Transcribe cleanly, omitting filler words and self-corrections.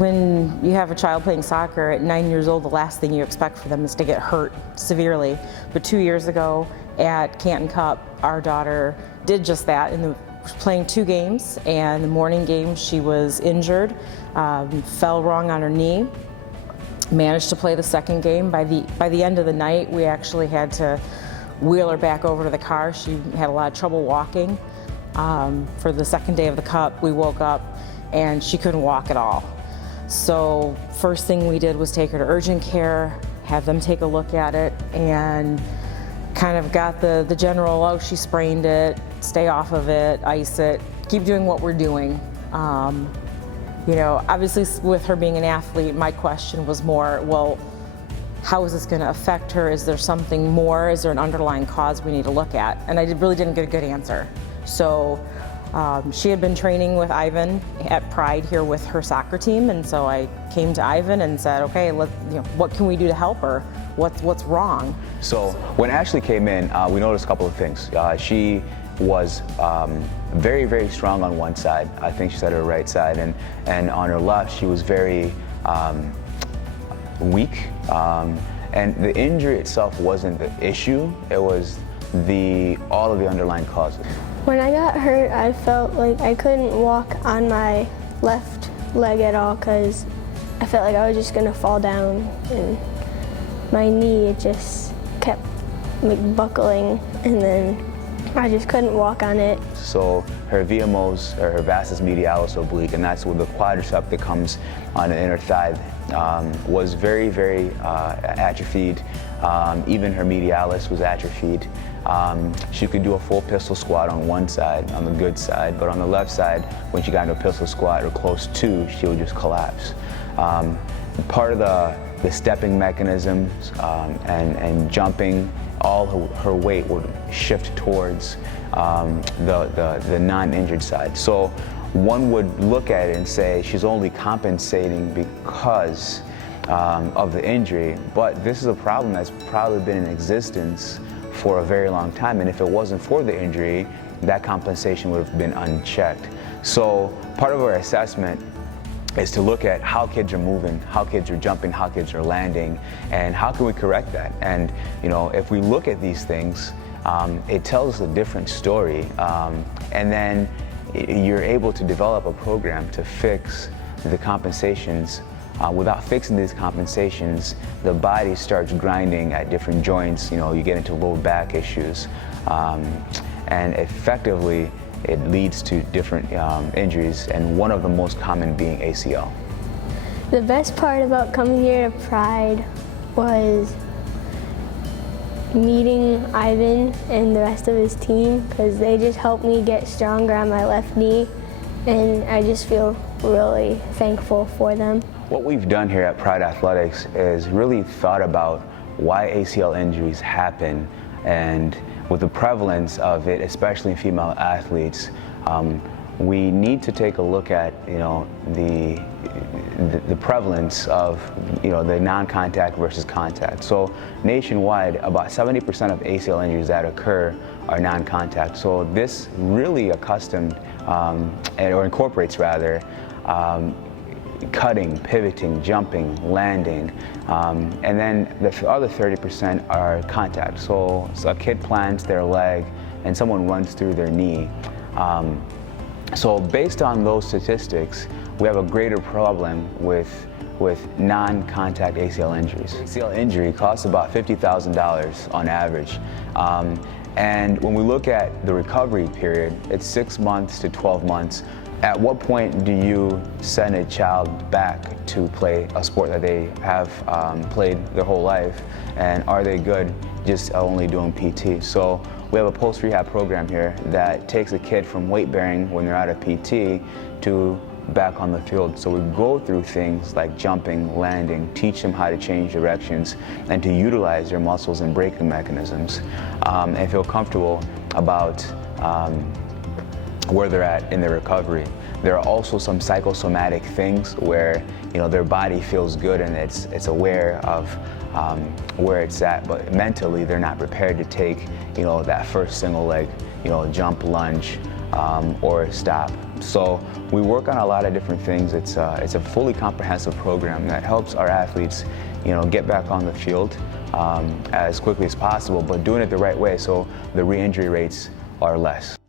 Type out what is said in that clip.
when you have a child playing soccer at 9 years old, the last thing you expect for them is to get hurt severely. But 2 years ago at Canton Cup, our daughter did just that. Playing 2 games, and the morning game she was injured, fell wrong on her knee, managed to play the second game. By the end of the night, we actually had to wheel her back over to the car. She had a lot of trouble walking. For the second day of the cup, we woke up and she couldn't walk at all. So first thing we did was take her to urgent care, have them take a look at it, and kind of got the general, oh, she sprained it, stay off of it, ice it, keep doing what we're doing. You know, obviously with her being an athlete, my question was more, well, how is this going to affect her? Is there something more? Is there an underlying cause we need to look at? And I really didn't get a good answer. So she had been training with Ivan at Pryde here with her soccer team, and so I came to Ivan and said, okay, what can we do to help her? What's wrong? So when Ashley came in, we noticed a couple of things. She was very, very strong on one side. I think she's at her right side, and on her left, she was very weak. And the injury itself wasn't the issue. It was all of the underlying causes. When I got hurt, I felt like I couldn't walk on my left leg at all because I felt like I was just gonna fall down, and my knee, it just kept buckling, and then I just couldn't walk on it. So her VMOs, or her vastus medialis oblique, and that's where the quadricep that comes on the inner thigh, was very, very atrophied. Even her medialis was atrophied. She could do a full pistol squat on one side, on the good side, but on the left side, when she got into a pistol squat or close to, she would just collapse. Part of the stepping mechanisms and jumping, all her weight would shift towards the non-injured side. So one would look at it and say she's only compensating because of the injury, but this is a problem that's probably been in existence for a very long time, and if it wasn't for the injury, that compensation would have been unchecked. So part of our assessment is to look at how kids are moving, how kids are jumping, how kids are landing, and how can we correct that? And you know, if we look at these things, it tells a different story, and then you're able to develop a program to fix the compensations. Without fixing these compensations, the body starts grinding at different joints. You know, you get into low back issues, and effectively, it leads to different injuries, and one of the most common being ACL. The best part about coming here to Pryde was meeting Ivan and the rest of his team, because they just helped me get stronger on my left knee, and I just feel really thankful for them. What we've done here at Pryde Athletics is really thought about why ACL injuries happen, and with the prevalence of it, especially in female athletes, we need to take a look at, you know, the prevalence of, you know, the non-contact versus contact. So nationwide, about 70% of ACL injuries that occur are non-contact. So this really or incorporates rather, cutting, pivoting, jumping, landing, and then the other 30% are contact. So a kid plants their leg and someone runs through their knee. So based on those statistics, we have a greater problem with non-contact ACL injuries. ACL injury costs about $50,000 on average. And when we look at the recovery period, it's 6 months to 12 months. At what point do you send a child back to play a sport that they have played their whole life, and are they good just only doing PT? So we have a post-rehab program here that takes a kid from weight bearing when they're out of PT to back on the field. So we go through things like jumping, landing, teach them how to change directions and to utilize their muscles and braking mechanisms, and feel comfortable about where they're at in their recovery. There are also some psychosomatic things where, you know, their body feels good and it's aware of where it's at, but mentally they're not prepared to take, you know, that first single leg, you know, jump, lunge, or stop. So we work on a lot of different things. It's a fully comprehensive program that helps our athletes, get back on the field as quickly as possible, but doing it the right way so the re-injury rates are less.